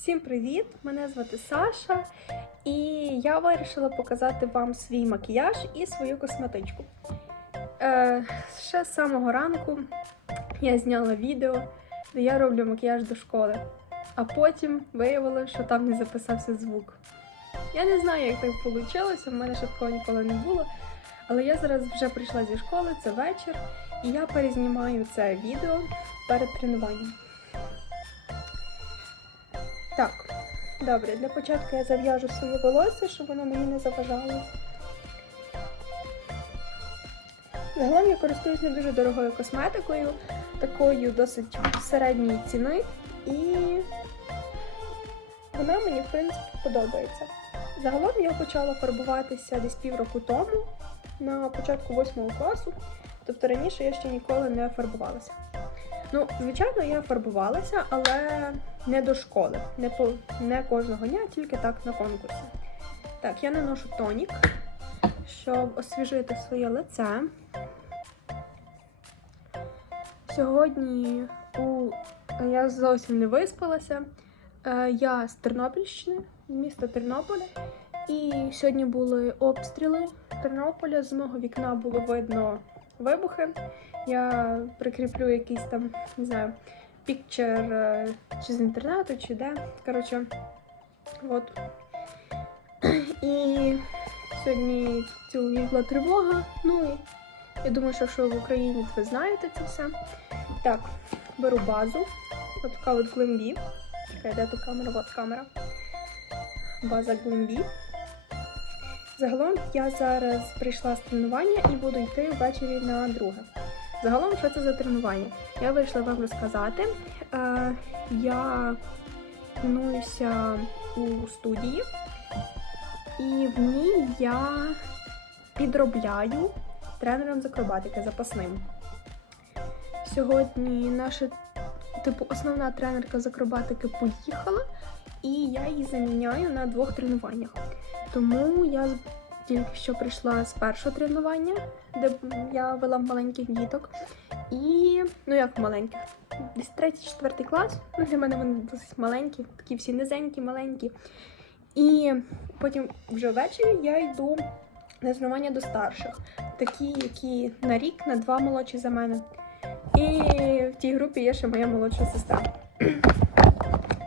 Всім привіт! Мене звати Саша, і я вирішила показати вам свій макіяж і свою косметичку. Е, ще з самого ранку я зняла відео, де я роблю макіяж до школи, а потім виявилося, що там не записався звук. Я не знаю, як так вийшло, в мене ще такого ніколи не було. Але я зараз вже прийшла зі школи, це вечір, і я перезнімаю це відео перед тренуванням. Так, добре, для початку я зав'яжу своє волосся, щоб воно мені не заважало. Загалом я користуюсь не дуже дорогою косметикою, такою досить середньої ціни, і вона мені, в принципі, подобається. Загалом я почала фарбуватися десь півроку тому, на початку 8 класу, тобто раніше я ще ніколи не фарбувалася. Ну, звичайно, я фарбувалася, але не до школи, не по не кожного дня, тільки так на конкурсі. Так, я наношу тонік, щоб освіжити своє лице. Сьогодні у... я зовсім не виспалася. Е, Я з Тернопільщини, міста Тернополя. І сьогодні були обстріли Тернополя. З мого вікна було видно вибухи. Я прикріплю якийсь там, не знаю, пікчер е, чи з інтернету, чи де. Коротше, от. І сьогодні цілу була тривога. Ну, я думаю, що ви в Україні, ви знаєте це все. Так, беру базу. От така от Глембі. Чекай, де тут камера? От камера. База Глембі. Загалом я зараз прийшла з тренування і буду йти ввечері на друге. Загалом, що це за тренування? Я вирішила вам розказати. Е, я тренуюся у студії, і в ній я підробляю тренером з акробатики запасним. Сьогодні наша типу, основна тренерка з акробатики поїхала, і я її заміняю на двох тренуваннях. Тому я тільки що прийшла з першого тренування, де я вела маленьких діток. І ну як маленьких, десь третій, четвертий клас. Ну, для мене вони досить маленькі, такі всі низенькі, маленькі. І потім вже ввечері я йду на тренування до старших, такі, які на рік, на два молодші за мене. І в тій групі є ще моя молодша сестра.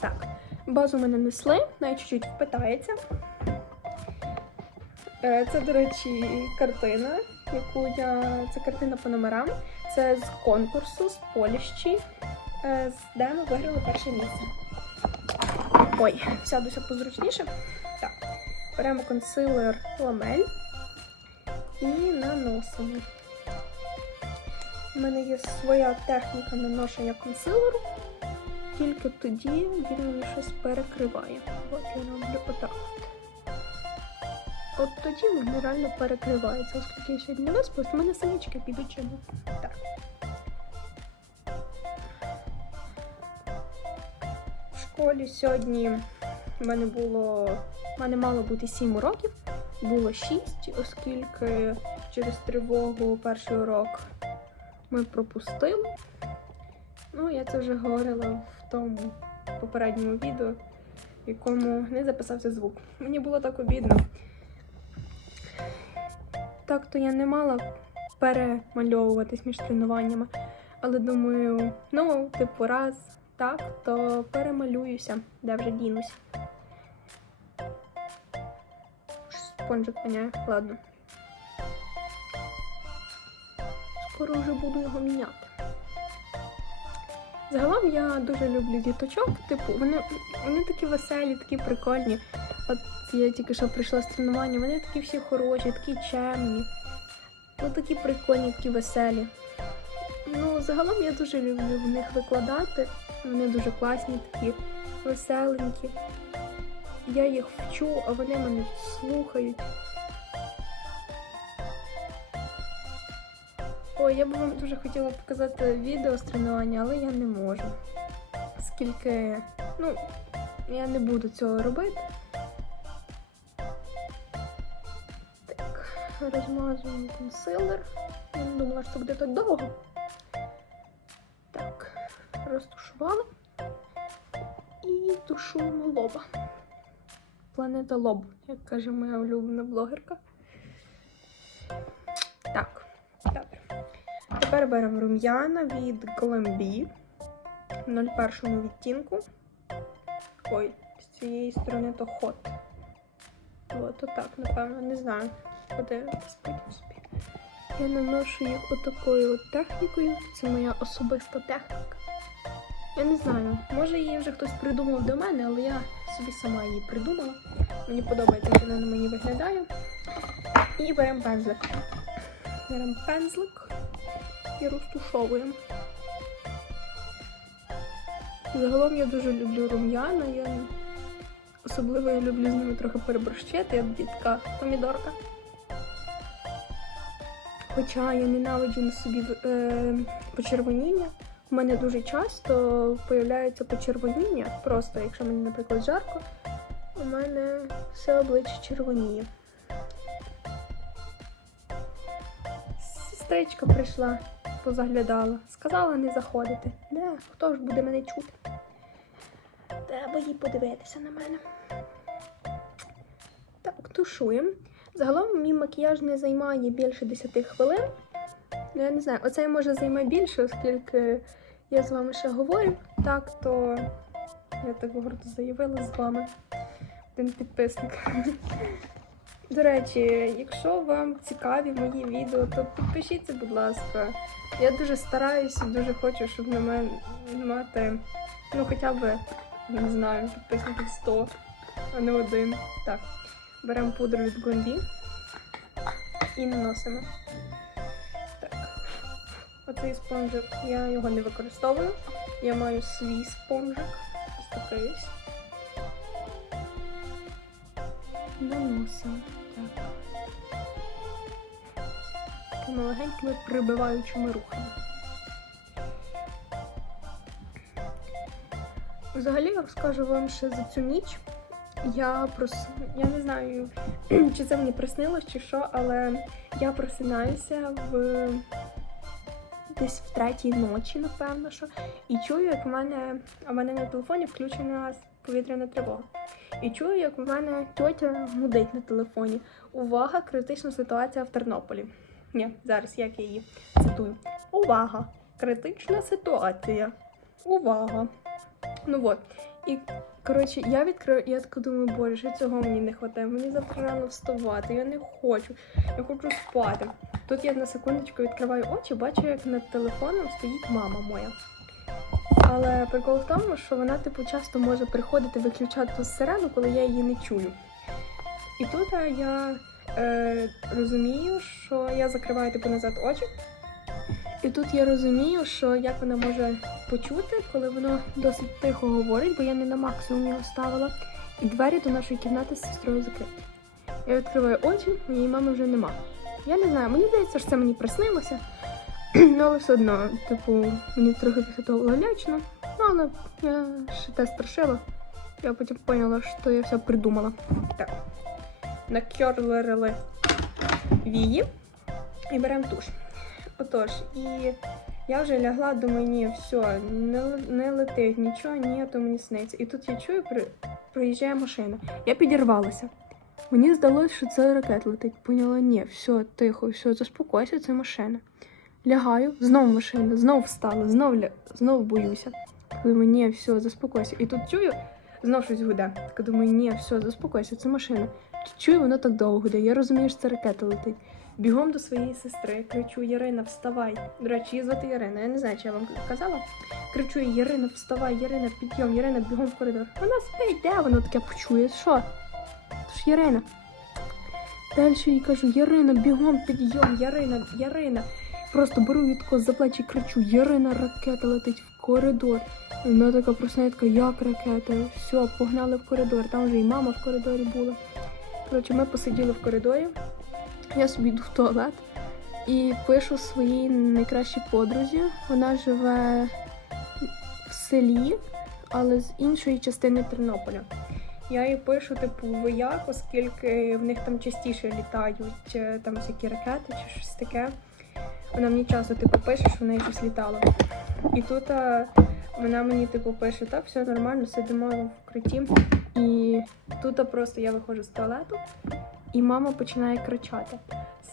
Так, базу мене несли, навіть чуть-чуть впитається. Е, Це, до речі, картина, яку я. Це картина по номерам. Це з конкурсу, з Поліщі, е, де ми виграли перше місце. Ой, сядуся позручніше. Так, беремо консилер ламель і наносимо. У мене є своя техніка наношення консилеру, тільки тоді він мені щось перекриває. От я роблю отак. От тоді він реально перекривається, оскільки я сьогодні не виспалась, в мене синички підуть чому. Так. В школі сьогодні в мене було. В мене мало бути 7 уроків, було 6, оскільки через тривогу перший урок ми пропустили. Ну, я це вже говорила в тому попередньому відео, в якому не записався звук. Мені було так обідно. Так то я не мала перемальовуватись між тренуваннями, але думаю, ну, типу, раз так, то перемалююся, де вже дінуся. Спонжик воняє, ладно. Скоро вже буду його міняти. Загалом я дуже люблю діточок, типу, вони, вони такі веселі, такі прикольні. От я тільки що прийшла з тренування, вони такі всі хороші, такі чемні, ну такі прикольні, такі веселі. Ну, загалом я дуже люблю в них викладати. Вони дуже класні, такі веселенькі. Я їх вчу, а вони мене слухають. Ой, я б вам дуже хотіла показати відео з тренування, але я не можу. Оскільки, ну, я не буду цього робити. Розмазуємо консилер. Я не думала, що буде так довго. Так, розтушувала. І тушуємо лоба. Планета Лоб, як каже моя улюблена блогерка. Так, добре. Тепер беремо рум'яна від Glambi в 01 відтінку. Ой, з цієї сторони то хот. От, отак, напевно, не знаю. Подивитись потім собі. Я наношу їх отакою от технікою. Це моя особиста техніка. Я не знаю, може її вже хтось придумав до мене, але я собі сама її придумала. Мені подобається, як вона на мені виглядає. І беремо пензлик. Беремо пензлик і розтушовуємо. Загалом я дуже люблю рум'яна. Я особливо я люблю з ними трохи переборщити, я тоді така помідорка. Хоча я ненавиджу на собі е, почервоніння. У мене дуже часто появляється почервоніння. Просто якщо мені, наприклад, жарко, у мене все обличчя червоніє. Сестричка прийшла, позаглядала, сказала не заходити. Де, хто ж буде мене чути? Треба їй подивитися на мене. Так, тушуємо. Загалом мій макіяж не займає більше 10 хвилин. Ну, я не знаю, оцей може займе більше, оскільки я з вами ще говорю. Так, то я так гордо заявила з вами. Один підписник. До речі, якщо вам цікаві мої відео, то підпишіться, будь ласка. Я дуже стараюся, дуже хочу, щоб на мене мати, ну хоча б, не знаю, підписників 100, а не один. Так, беремо пудру від Гонді і наносимо. Оцей спонжик, я його не використовую. Я маю свій спонжик. Ось такий. Наносимо. Так. Такими легенькими прибиваючими рухами. Взагалі я розкажу вам ще за цю ніч. Я прос... я не знаю, чи це мені приснилось, чи що, але я просинаюся в десь в третій ночі, напевно, що, і чую, як в мене, а в мене на телефоні включена повітряна тривога. І чую, як в мене тьотя мудить на телефоні. Увага! Критична ситуація в Тернополі. Ні, зараз як я її цитую. Увага! Критична ситуація. Увага! Ну от. І коротше, я відкрию, я така думаю, боже, що цього мені не вистачає. Мені завтра рано вставати, я не хочу, я хочу спати. Тут я на секундочку відкриваю очі, бачу, як над телефоном стоїть мама моя. Але прикол в тому, що вона, типу, часто може приходити виключати сирену, коли я її не чую. І тут е, я е, розумію, що я закриваю типу назад очі. І тут я розумію, що як вона може почути, коли воно досить тихо говорить, бо я не на максимум його ставила. І двері до нашої кімнати з сестрою закриті. Я відкриваю очі, моєї мами вже нема. Я не знаю, мені здається, що це мені приснилося. Ну, але все одно, типу, мені трохи після того було лячно. Ну, але я ще те страшила. Я потім поняла, що я все придумала. Так. Накьорлерили вії і беремо туш. Отож, і я вже лягла, думаю, ні, все, не, не летить, нічого, ні, то мені сниться. І тут я чую, при, приїжджає машина. Я підірвалася. Мені здалося, що це ракет летить. Поняла, ні, все, тихо, все, заспокойся, це машина. Лягаю, знову машина, знову встала, знов, ля... знов боюся. Думаю, ні, все, заспокойся. І тут чую, знов щось гуде. Так думаю, ні, все, заспокойся, це машина. Чую, воно так довго гуде. Я розумію, що це ракета летить. Бігом до своєї сестри, кричу: Ярина, вставай. До речі, її звати Ярина. Я не знаю, чи я вам казала. Кричу Ярина, вставай, Ярина, підйом, Ярина, бігом в коридор. Вона спить, де воно таке почує? Що? Це ж Ярина. Далі їй кажу, Ярина, бігом, підйом, Ярина, Ярина. Просто беру тако за плечі кричу, Ярина, ракета летить в коридор. Вона така просинає, така, як ракета? Все, погнали в коридор. Там вже і мама в коридорі була. Коротше, ми посиділи в коридорі. Я собі йду в туалет і пишу своїй найкращій подрузі. Вона живе в селі, але з іншої частини Тернополя. Я їй пишу, типу, вояк, оскільки в них там частіше літають е, там всякі ракети чи щось таке. Вона мені часто типу пише, що в неї щось літало. І тут е, вона мені типу пише, так, все нормально, сидимо в укритті. І тут просто я виходжу з туалету, і мама починає кричати: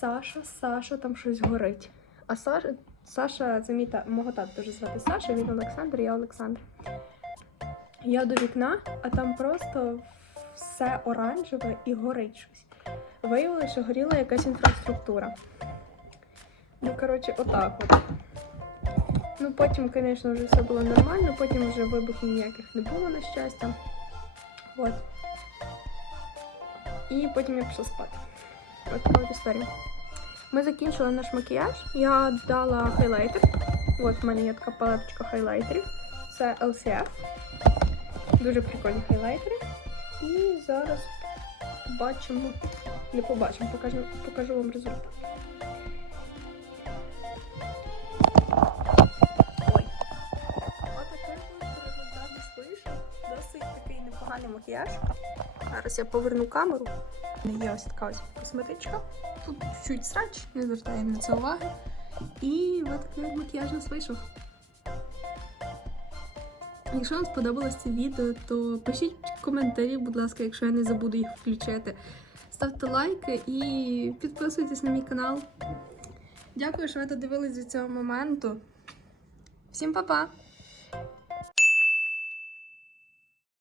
Саша, Саша, там щось горить. А Саша, Саша, це мій та, мого тата теж звати Саша, він Олександр, я Олександр. Я до вікна, а там просто все оранжеве і горить щось. Виявилося, що горіла якась інфраструктура. Ну, коротше, отак от. Ну, потім, звісно, вже все було нормально, потім вже вибухів ніяких не було, на щастя. От. І потім я пішла спати. От така от історія. Ми закінчили наш макіяж. Я дала хайлайтер. От в мене є така палеточка хайлайтерів. Це LCF. Дуже прикольні хайлайтери. І зараз побачимо. Не побачимо, покажу, покажу вам результат. Такий макіяж. Зараз я поверну камеру. Є ось така ось косметичка. Тут чуть срач, не звертаємо на це уваги. І ось такий макіяж нас вийшов. Якщо вам сподобалось це відео, то пишіть коментарі, будь ласка, якщо я не забуду їх включити. Ставте лайки і підписуйтесь на мій канал. Дякую, що ви додивились до цього моменту. Всім па-па!